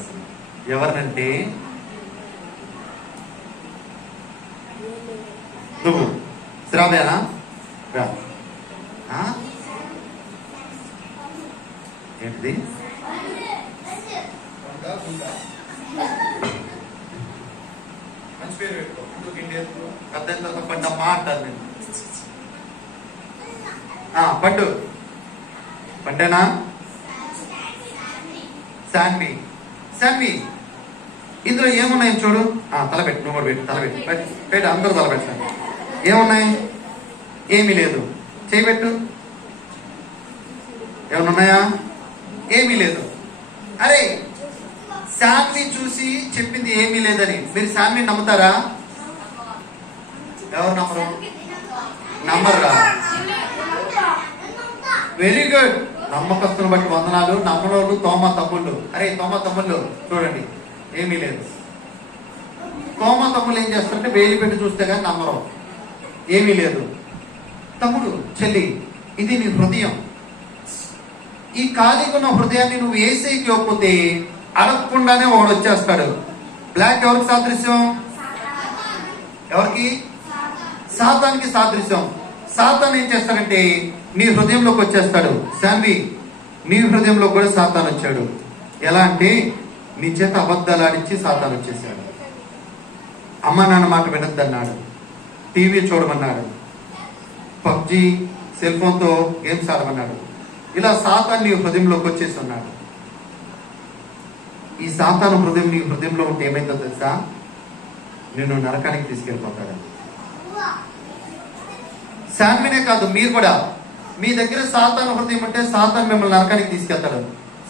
చేస్తున్నాడు. ఎవరినంటే నువ్వు శ్రావ్యానా ఏంటిది మంచి పేరు పెట్టుకో. అర్థం పండమ్మా అంటారు నేను. పండు పండేనా శాన్వి శాన్వి ఇందులో ఏమున్నాయి చూడు. తలపెట్టు నువ్వు కూడా పెట్టు. తలపెట్టు పెట్టు అందరూ తలపెట్టాలి. ఏమున్నాయి? ఏమీ లేదు. చేయబెట్టు. ఏమన్నా ఉన్నాయా? ఏమీ లేదు. అరే శాన్వి చూసి చెప్పింది ఏమీ లేదని మీరు శాన్వి నమ్ముతారా? ఎవరు నమ్మరు? నమ్మరురా? Very good. నమ్మకస్తుని బట్టి వందనాలు. నమ్మలోళ్ళు తోమ తమ్ముళ్ళు. అరే తోమ తమ్ముళ్ళు చూడండి ఏమీ లేదు. తోమ తమ్ముళ్ళు ఏం చేస్తారంటే వేలి పెట్టి చూస్తే కానీ నమ్మరు. ఏమీ లేదు. తమ్ముడు చెల్లి ఇది నీ హృదయం. ఈ ఖాళీగా ఉన్న హృదయాన్ని నువ్వు ఏసైకి ఇవ్వకపోతే అడగకుండానే ఒకడు వచ్చేస్తాడు. బ్లాక్ ఎవరికి సాదృశ్యం? ఎవరికి? సాతానికి సాదృశ్యం. సాతాన్ ఏం చేస్తాడంటే నీ హృదయంలోకి వచ్చేస్తాడు. శాన్వి నీ హృదయంలో కూడా సాతాన్ వచ్చాడు. ఎలా అంటే నీ చేత అబద్ధాలు ఆడించి సాతాన్ వచ్చేసాడు. అమ్మ నాన్న మాట వినొద్దన్నాడు. టీవీ చూడమన్నాడు. పబ్జి సెల్ ఫోన్తో గేమ్స్ ఆడమన్నాడు. ఇలా సాతాన్ నీ హృదయంలోకి వచ్చేసి ఉన్నాడు. ఈ సాతాను హృదయం నీ హృదయంలో ఉంటే ఏమైందో తెలుసా? నిన్ను నరకానికి తీసుకెళ్ళిపోతాడు. శాన్వినే కాదు మీరు కూడా మీ దగ్గర సాతాను హృదయం ఉంటే సాతాను మిమ్మల్ని నరకానికి తీసుకెళ్తాడు.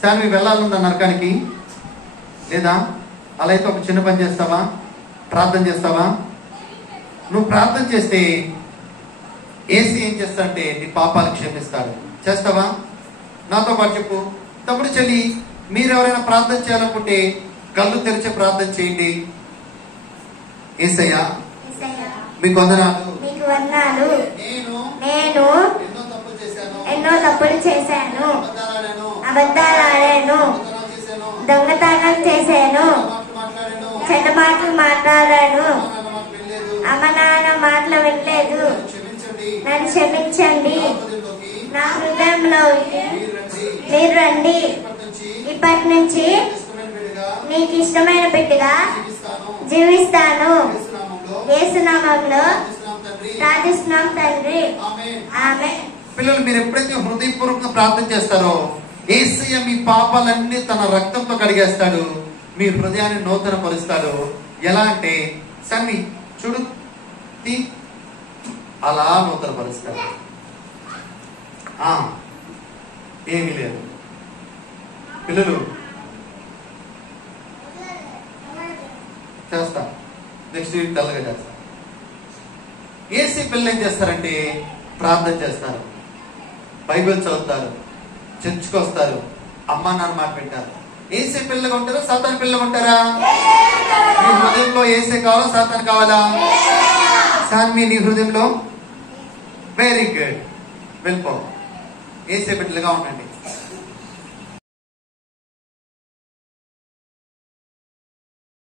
శాన్వి వెళ్ళాలందా నరకానికి? లేదా? అలా అయితే ఒక చిన్న పని చేస్తావా? ప్రార్థన చేస్తావా? నువ్వు ప్రార్థన చేస్తే ఏసీ ఏం చేస్తాడంటే నీ పాపాలు క్షమిస్తాడు. చేస్తావా? నాతో పాటు చెప్పు. తమ్ముడు చెల్లి మీరు ఎవరైనా ప్రార్థన చేయాలనుకుంటే కళ్ళు తెరిచే ప్రార్థన చేయండి. యేసయ్యా మీకు వందనాలు. నేను ఎన్నో తప్పులు చేశాను. అబద్ధాలు ఆడాను. దొంగతనం చేశాను. చెడ్డ మాటలు మాట్లాడాను. అమ్మ నాన్న మాటలు వినలేదు. నన్ను క్షమించండి. నా హృదయంలో మీరు రండి. ఇప్పటి నుంచి నీకు ఇష్టమైన బిడ్డగా జీవిస్తాను. యేసు నామములో ప్రార్థిస్తున్నాం తండ్రి. ఆమేన్. పిల్లలు మీరు ఎప్పుడైతే హృదయపూర్వకంగా ప్రార్థన చేస్తారో యేసయ్య మీ పాపాలన్నీ తన రక్తంతో కడిగేస్తాడు. మీ హృదయాన్ని నూతన పరుస్తాడు. ఎలా అంటే సన్ని చూడు అలా నూతన పరుస్తాడు. ఏమీ లేదు. పిల్లలు చేస్తా నెక్స్ట్ వీక్ తెల్లగా చేస్తా. ఏసీ పిల్లలు ఏం చేస్తారంటే ప్రార్థన చేస్తారు, బైబిల్ చదువుతారు, చర్చ్కి వస్తారు, అమ్మా నాన్న మాట వింటారు. ఏసీ పిల్లగా ఉంటారా సాతాను పిల్లగా ఉంటారా? మీ హృదయంలో ఏసీ కావాలా సాతాను కావాలా? శాన్వి నీ హృదయంలో వెరీ గుడ్. వెళ్ళిపో. ఏసీ బిడ్డలుగా ఉండండి.